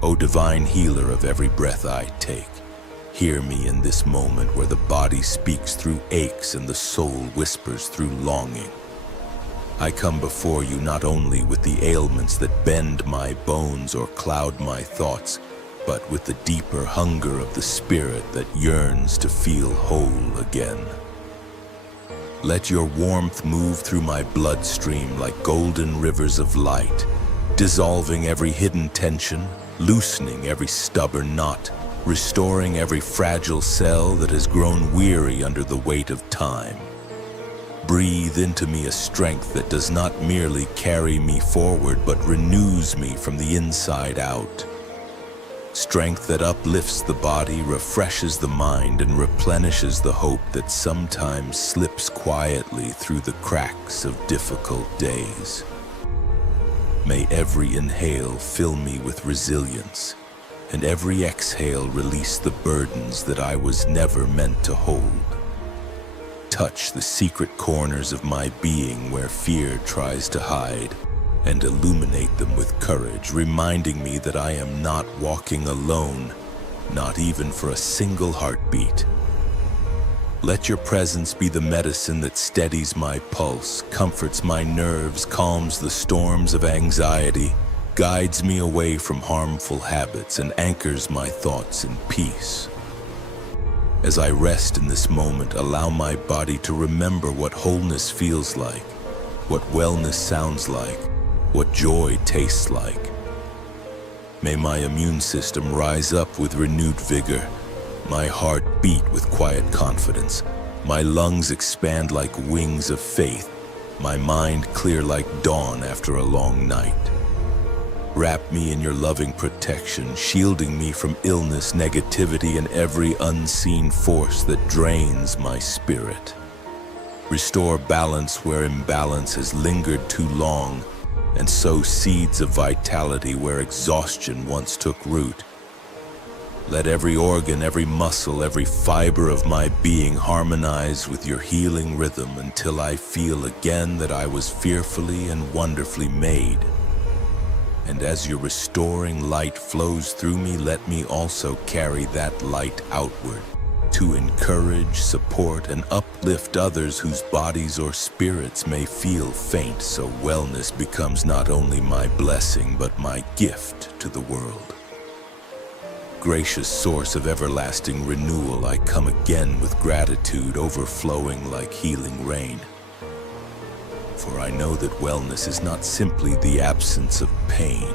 O divine healer of every breath I take, hear me in this moment where the body speaks through aches and the soul whispers through longing. I come before you not only with the ailments that bend my bones or cloud my thoughts, but with the deeper hunger of the spirit that yearns to feel whole again. Let your warmth move through my bloodstream like golden rivers of light, dissolving every hidden tension, loosening every stubborn knot, restoring every fragile cell that has grown weary under the weight of time. Breathe into me a strength that does not merely carry me forward, but renews me from the inside out. Strength that uplifts the body, refreshes the mind, and replenishes the hope that sometimes slips quietly through the cracks of difficult days. May every inhale fill me with resilience, and every exhale release the burdens that I was never meant to hold. Touch the secret corners of my being where fear tries to hide, and illuminate them with courage, reminding me that I am not walking alone, not even for a single heartbeat. Let your presence be the medicine that steadies my pulse, comforts my nerves, calms the storms of anxiety, guides me away from harmful habits, and anchors my thoughts in peace. As I rest in this moment, allow my body to remember what wholeness feels like, what wellness sounds like, what joy tastes like. May my immune system rise up with renewed vigor, my heart beat with quiet confidence, my lungs expand like wings of faith, my mind clear like dawn after a long night. Wrap me in your loving protection, shielding me from illness, negativity, and every unseen force that drains my spirit. Restore balance where imbalance has lingered too long, and sow seeds of vitality where exhaustion once took root. Let every organ, every muscle, every fiber of my being harmonize with your healing rhythm until I feel again that I was fearfully and wonderfully made. And as your restoring light flows through me, let me also carry that light outward to encourage, support, and uplift others whose bodies or spirits may feel faint, so wellness becomes not only my blessing but my gift to the world. Gracious source of everlasting renewal, I come again with gratitude overflowing like healing rain. For I know that wellness is not simply the absence of pain,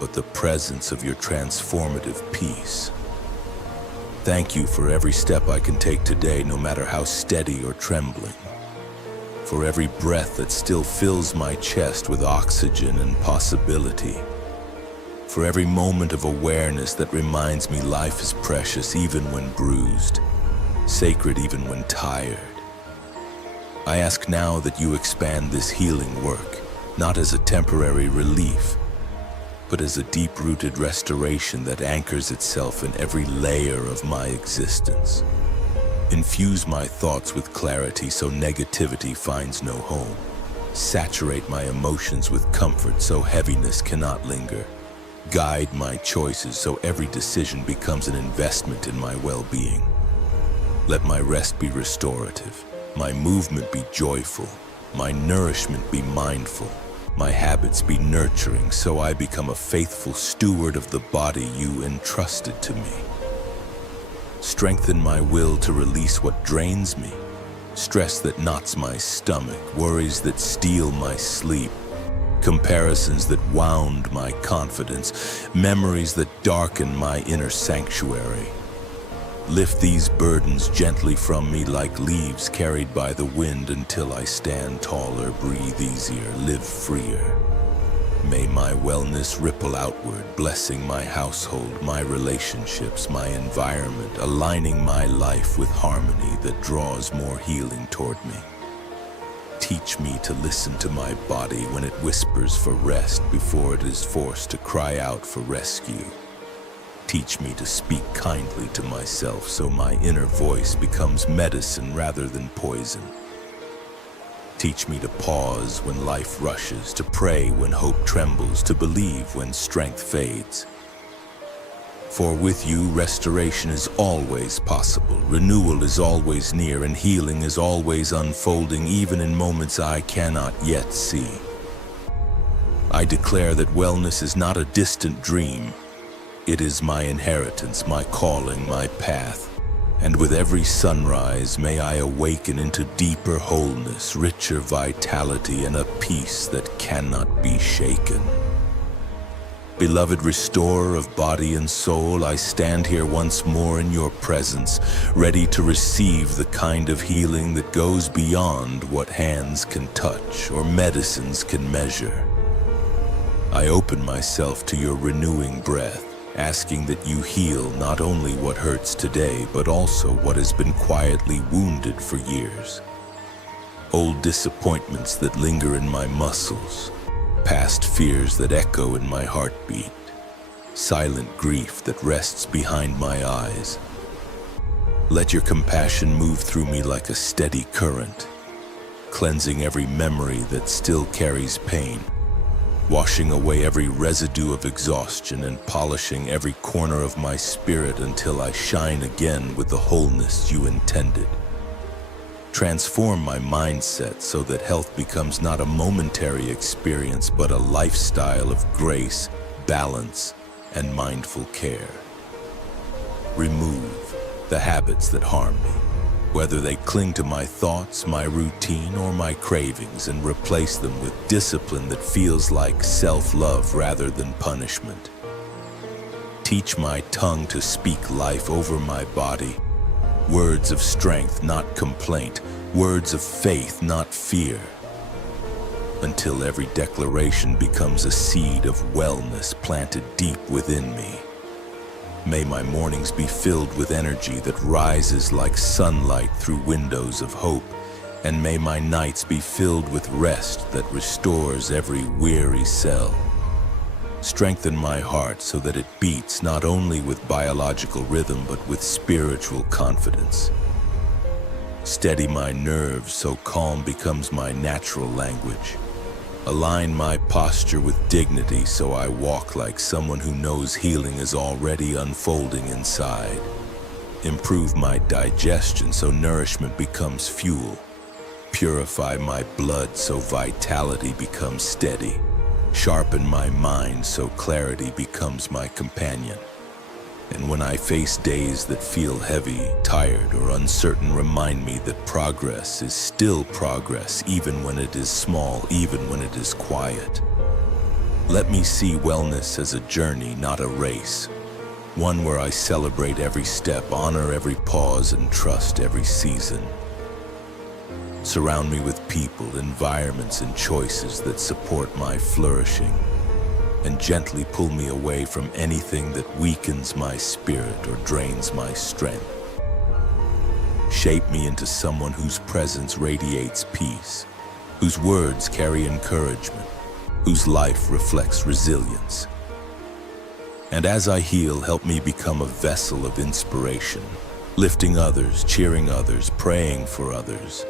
but the presence of your transformative peace. Thank you for every step I can take today, no matter how steady or trembling. For every breath that still fills my chest with oxygen and possibility. For every moment of awareness that reminds me life is precious even when bruised, sacred even when tired. I ask now that you expand this healing work, not as a temporary relief, but as a deep-rooted restoration that anchors itself in every layer of my existence. Infuse my thoughts with clarity so negativity finds no home. Saturate my emotions with comfort so heaviness cannot linger. Guide my choices so every decision becomes an investment in my well-being. Let my rest be restorative, my movement be joyful, my nourishment be mindful, my habits be nurturing, so I become a faithful steward of the body you entrusted to me. Strengthen my will to release what drains me, stress that knots my stomach, worries that steal my sleep, comparisons that wound my confidence, memories that darken my inner sanctuary. Lift these burdens gently from me like leaves carried by the wind until I stand taller, breathe easier, live freer. May my wellness ripple outward, blessing my household, my relationships, my environment, aligning my life with harmony that draws more healing toward me. Teach me to listen to my body when it whispers for rest before it is forced to cry out for rescue. Teach me to speak kindly to myself so my inner voice becomes medicine rather than poison. Teach me to pause when life rushes, to pray when hope trembles, to believe when strength fades. For with you, restoration is always possible, renewal is always near, and healing is always unfolding, even in moments I cannot yet see. I declare that wellness is not a distant dream. It is my inheritance, my calling, my path. And with every sunrise, may I awaken into deeper wholeness, richer vitality, and a peace that cannot be shaken. Beloved restorer of body and soul, I stand here once more in your presence, ready to receive the kind of healing that goes beyond what hands can touch or medicines can measure. I open myself to your renewing breath, asking that you heal not only what hurts today, but also what has been quietly wounded for years. Old disappointments that linger in my muscles, past fears that echo in my heartbeat, silent grief that rests behind my eyes. Let your compassion move through me like a steady current, cleansing every memory that still carries pain, washing away every residue of exhaustion and polishing every corner of my spirit until I shine again with the wholeness you intended. Transform my mindset so that health becomes not a momentary experience, but a lifestyle of grace, balance, and mindful care. Remove the habits that harm me, whether they cling to my thoughts, my routine, or my cravings, and replace them with discipline that feels like self-love rather than punishment. Teach my tongue to speak life over my body, words of strength, not complaint, words of faith, not fear, until every declaration becomes a seed of wellness planted deep within me. May my mornings be filled with energy that rises like sunlight through windows of hope, and may my nights be filled with rest that restores every weary cell. Strengthen my heart so that it beats not only with biological rhythm but with spiritual confidence. Steady my nerves so calm becomes my natural language. Align my posture with dignity so I walk like someone who knows healing is already unfolding inside. Improve my digestion so nourishment becomes fuel. Purify my blood so vitality becomes steady. Sharpen my mind so clarity becomes my companion. And when I face days that feel heavy, tired, or uncertain, remind me that progress is still progress, even when it is small, even when it is quiet. Let me see wellness as a journey, not a race. One where I celebrate every step, honor every pause, and trust every season. Surround me with people, environments, and choices that support my flourishing, and gently pull me away from anything that weakens my spirit or drains my strength. Shape me into someone whose presence radiates peace, whose words carry encouragement, whose life reflects resilience. And as I heal, help me become a vessel of inspiration, lifting others, cheering others, praying for others,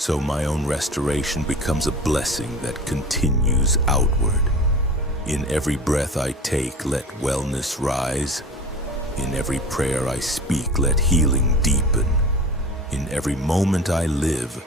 so my own restoration becomes a blessing that continues outward. In every breath I take, let wellness rise. In every prayer I speak, let healing deepen. In every moment I live,